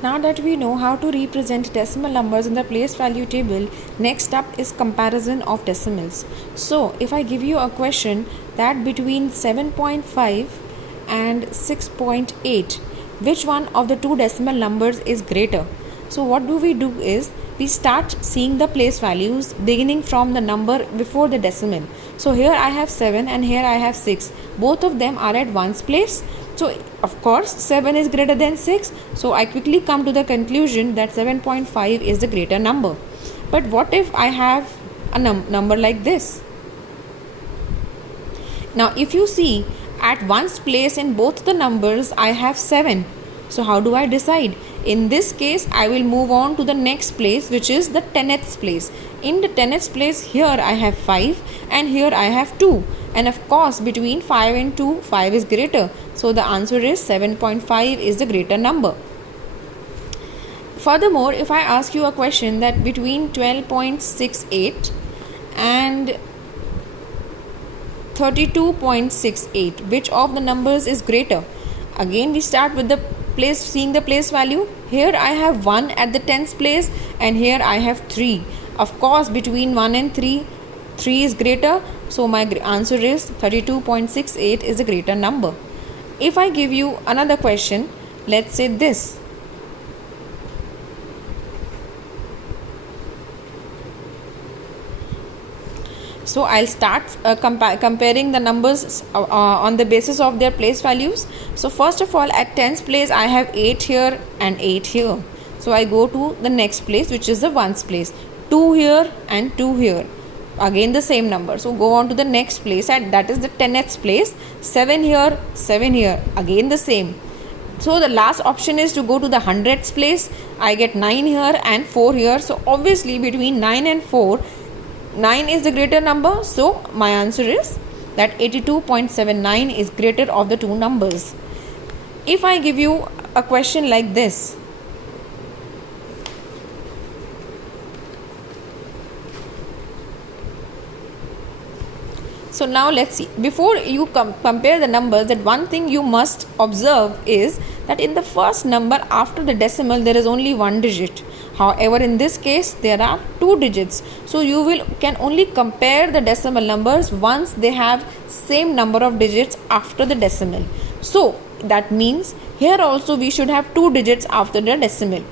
Now that we know how to represent decimal numbers in the place value table, next up is comparison of decimals. So if I give you a question that between 7.5 and 6.8, which one of the two decimal numbers is greater? So what do is we start seeing the place values beginning from the number before the decimal. So here I have 7 and here I have 6. Both of them are at ones place. So of course 7 is greater than 6. So I quickly come to the conclusion that 7.5 is the greater number. But what if I have a number like this? Now if you see, at ones place in both the numbers I have 7. So how do I decide? In this case I will move on to the next place, which is the 10th place. In the 10th place, here I have 5 and here I have 2, and of course between 5 and 2, 5 is greater. So the answer is 7.5 is the greater number. Furthermore, if I ask you a question that between 12.68 and 32.68, which of the numbers is greater? Again we start with the place, seeing the place value. Here I have 1 at the 10th place and here I have 3. Of course between 1 and 3, 3 is greater. So my answer is 32.68 is a greater number. If I give you another question, let's say this. So I'll start comparing the numbers on the basis of their place values. So first of all, at 10th place I have 8 here and 8 here. So I go to the next place, which is the ones place. 2 here and 2 here. Again the same number. So go on to the next place, and that is the 10th place. 7 here, 7 here. Again the same. So the last option is to go to the 100th place. I get 9 here and 4 here. So obviously between 9 and 4, 9 is the greater number. So my answer is that 82.79 is greater of the two numbers. If I give you a question like this. So now let's see. Before you compare the numbers, that one thing you must observe is that in the first number after the decimal there is only one digit. However, in this case there are two digits. So you can only compare the decimal numbers once they have same number of digits after the decimal. So that means here also we should have two digits after the decimal.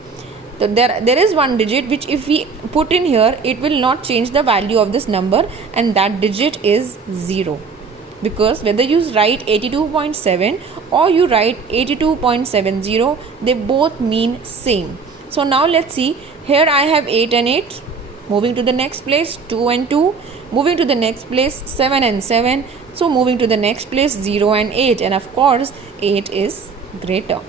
So there is one digit which if we put in here, it will not change the value of this number, and that digit is 0. Because whether you write 82.7 or you write 82.70, they both mean same. So now let's see. Here I have 8 and 8. Moving to the next place, 2 and 2. Moving to the next place, 7 and 7. So moving to the next place, 0 and 8. And of course 8 is greater.